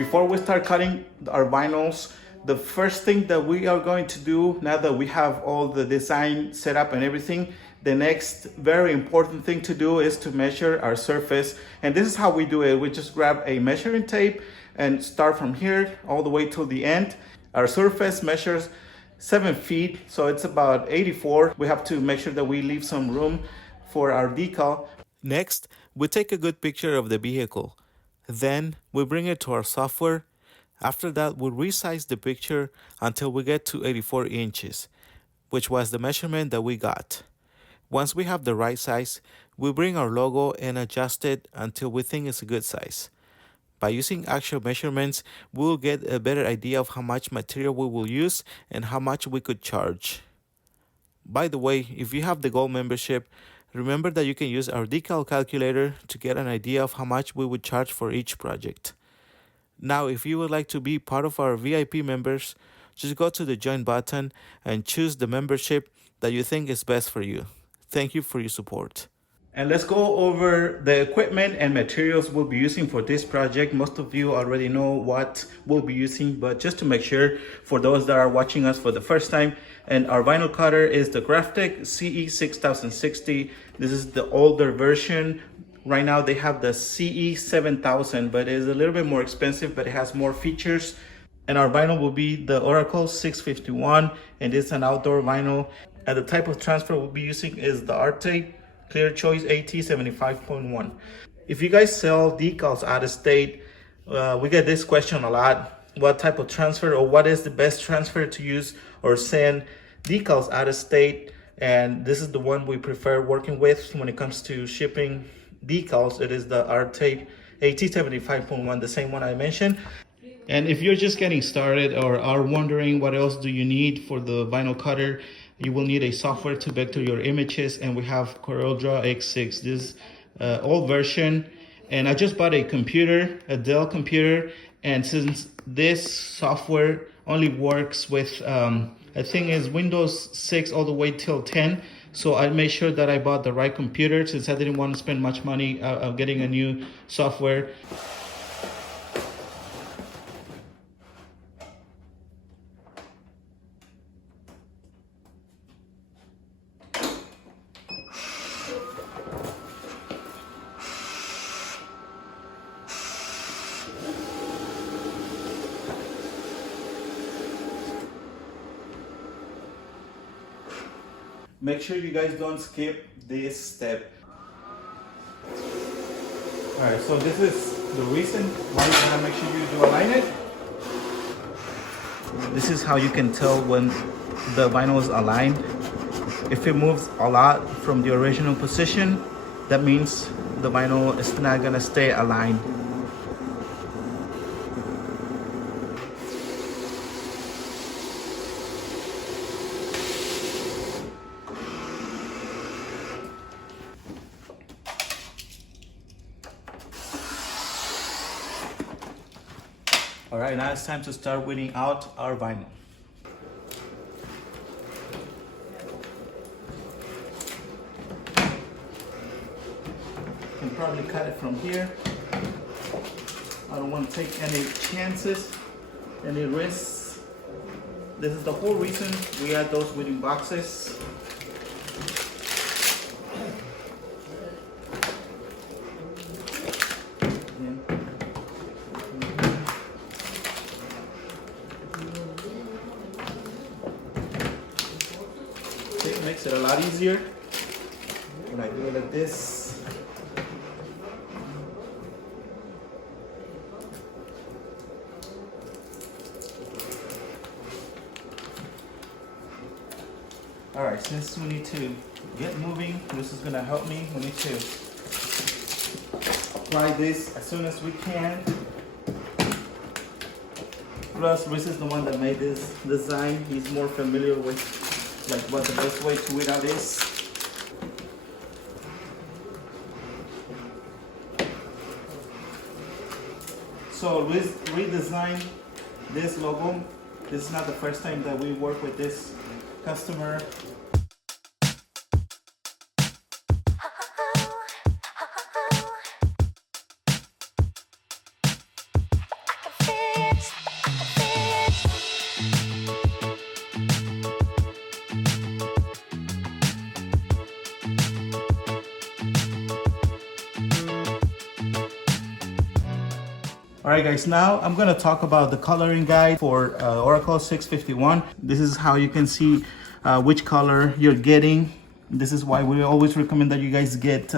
Before we start cutting our vinyls, the first thing that we are going to do, now that we have all the design set up and everything, the next very important thing to do is to measure our surface. And this is how we do it. We just grab a measuring tape and start from here all the way till the end. Our surface measures 7 feet, so it's about 84. We have to make sure that we leave some room for our decal. Next, we take a good picture of the vehicle. Then we bring it to our software. After that, we resize the picture until we get to 84 inches, which was the measurement that we got. Once we have the right size, we bring our logo and adjust it until we think it's a good size. By using actual measurements, we will get a better idea of how much material we will use and how much we could charge. By the way, if you have the Gold membership, remember that you can use our decal calculator to get an idea of how much we would charge for each project. Now, if you would like to be part of our VIP members, just go to the join button and choose the membership that you think is best for you. Thank you for your support. And let's go over the equipment and materials we'll be using for this project. Most of you already know what we'll be using, but just to make sure for those that are watching us for the first time, and our vinyl cutter is the Graphtec CE 6060. This is the older version. Right now they have the CE 7000, but it is a little bit more expensive, but it has more features. And our vinyl will be the Oracle 651, and it's an outdoor vinyl. And the type of transfer we'll be using is the Arte Clear Choice AT 75.1. If you guys sell decals out of state, we get this question a lot. What type of transfer, or what is the best transfer to use or send decals out of state? And this is the one we prefer working with when it comes to shipping decals. It is the Arte AT 75.1, the same one I mentioned. And if you're just getting started or are wondering what else do you need for the vinyl cutter, you will need a software to vector your images, and we have CorelDRAW X6, this old version. And I just bought a computer, a Dell computer, and since this software only works with, I think it's Windows 6 all the way till 10, so I made sure that I bought the right computer since I didn't want to spend much money getting a new software. Make sure you guys don't skip this step. Alright, so this is the reason why you gotta make sure you do align it. This is how you can tell when the vinyl is aligned. If it moves a lot from the original position, that means the vinyl is not gonna stay aligned. All right, now it's time to start weeding out our vinyl. You can probably cut it from here. I don't want to take any chances, any risks. This is the whole reason we add those weeding boxes. It makes it a lot easier when I do it like this. All right, since we need to get moving, this is gonna help me. We need to apply this as soon as we can. Plus, Chris is the one that made this design. He's more familiar with like what the best way to weed out is. So redesign this logo. This is not the first time that we work with this customer. I can feel All right, guys, now I'm gonna talk about the coloring guide for Oracle 651. This is how you can see which color you're getting. This is why we always recommend that you guys get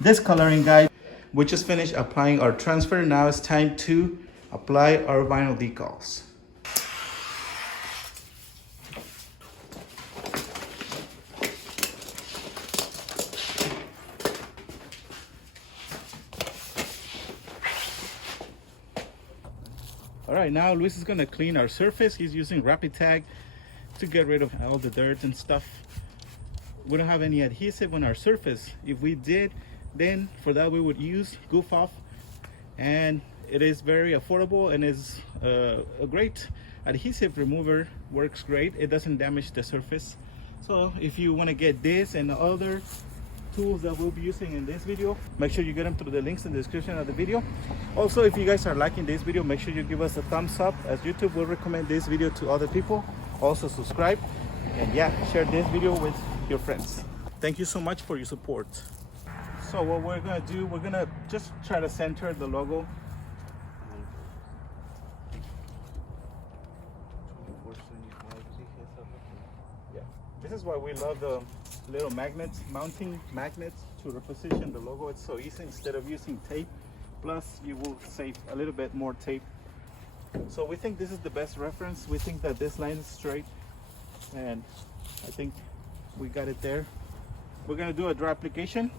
this coloring guide. We just finished applying our transfer. Now it's time to apply our vinyl decals. All right, now Luis is gonna clean our surface. He's using Rapid Tag to get rid of all the dirt and stuff. We don't have any adhesive on our surface. If we did, then for that we would use Goof Off, and it is very affordable and is a great adhesive remover. Works great. It doesn't damage the surface. So if you want to get this and other tools that we'll be using in this video, make sure you get them through the links in the description of the video. Also, if you guys are liking this video, make sure you give us a thumbs up, as YouTube will recommend this video to other people. Also subscribe, and yeah, share this video with your friends. Thank you so much for your support. So what we're gonna do, we're gonna just try to center the logo. Yeah, this is why we love the little magnets, mounting magnets to reposition the logo. It's so easy instead of using tape. Plus you will save a little bit more tape. So we think this is the best reference. We think that this line is straight, and I think we got it there. We're gonna do a dry application.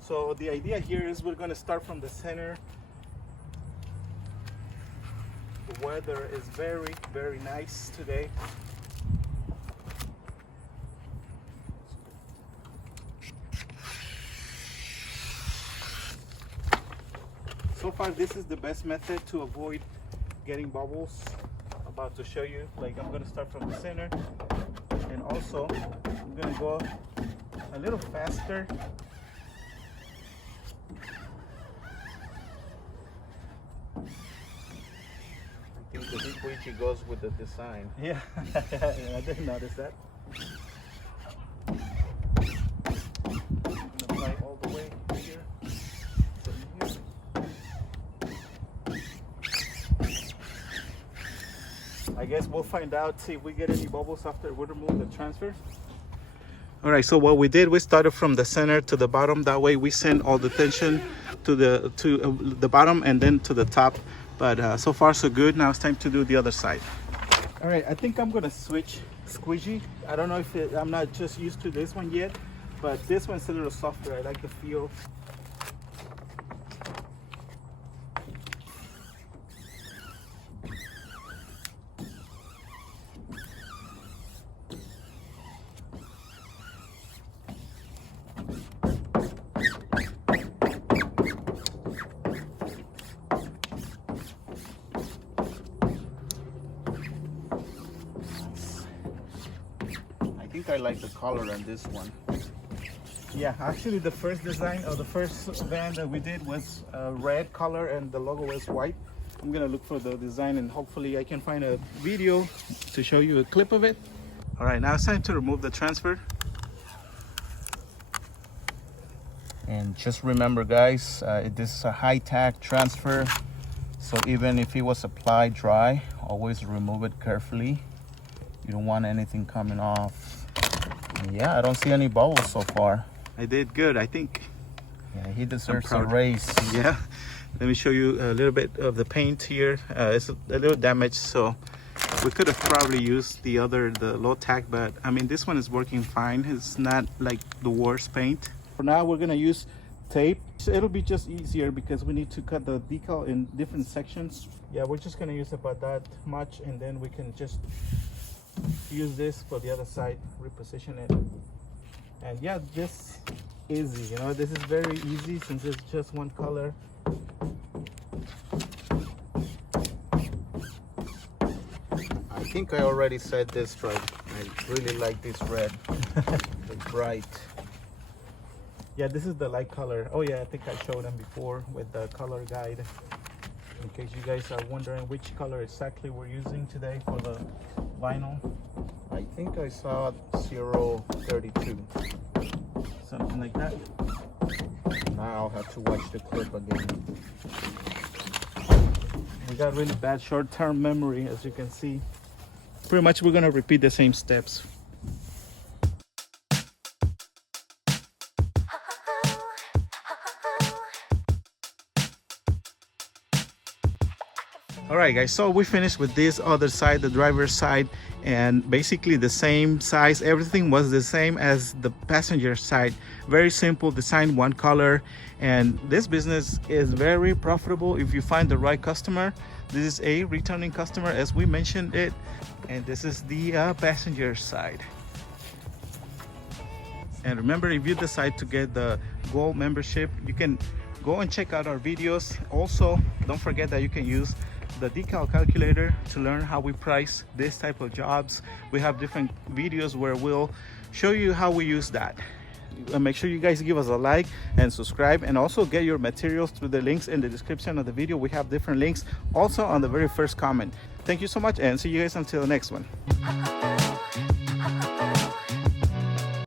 So the idea here is we're gonna start from the center. The weather is very, very nice today. So far, this is the best method to avoid getting bubbles. I'm about to show you. Like, I'm gonna start from the center, and also I'm gonna go a little faster. I think the squeegee goes with the design. Yeah, I didn't notice that. Apply all the way here. I guess we'll find out, see if we get any bubbles after we remove the transfer. All right, so what we did, we started from the center to the bottom. That way we send all the tension to the bottom and then to the top. But so far so good. Now it's time to do the other side. All right, I think I'm gonna switch squeegee. I don't know if I'm not just used to this one yet, but this one's a little softer. I like the feel. I like the color on this one. Yeah, actually the first design or the first van that we did was a red color and the logo was white. I'm gonna look for the design and hopefully I can find a video to show you a clip of it. All right, now it's time to remove the transfer. And just remember, guys, this is a high tack transfer, so even if it was applied dry, always remove it carefully. You don't want anything coming off. Yeah, I don't see any bubbles so far. I did good, I think. Yeah, he deserves a raise. Yeah, let me show you a little bit of the paint here. It's a little damaged, so we could have probably used the low tack, but I mean, this one is working fine. It's not like the worst paint. For now, we're gonna use tape. It'll be just easier because we need to cut the decal in different sections. Yeah, we're just gonna use about that much, and then we can just use this for the other side, reposition it. And yeah, this easy, you know, this is very easy since it's just one color. I think I already said this right. I really like this red. It's bright. Yeah, this is the light color. Oh yeah, I think I showed them before with the color guide. In case you guys are wondering which color exactly we're using today for the vinyl. I think I saw 032. Something like that. Now I'll have to watch the clip again. We got really bad short-term memory, as you can see. Pretty much we're gonna repeat the same steps. All right, guys, so we finished with this other side, the driver's side, and basically the same size. Everything was the same as the passenger side. Very simple design, one color, and this business is very profitable if you find the right customer. This is a returning customer, as we mentioned it, and this is the passenger side. And remember, if you decide to get the gold membership, you can go and check out our videos. Also, don't forget that you can use the decal calculator to learn how we price this type of jobs. We have different videos where we'll show you how we use that. Make sure you guys give us a like and subscribe, and also get your materials through the links in the description of the video. We have different links also on the very first comment. Thank you so much, and see you guys until the next one.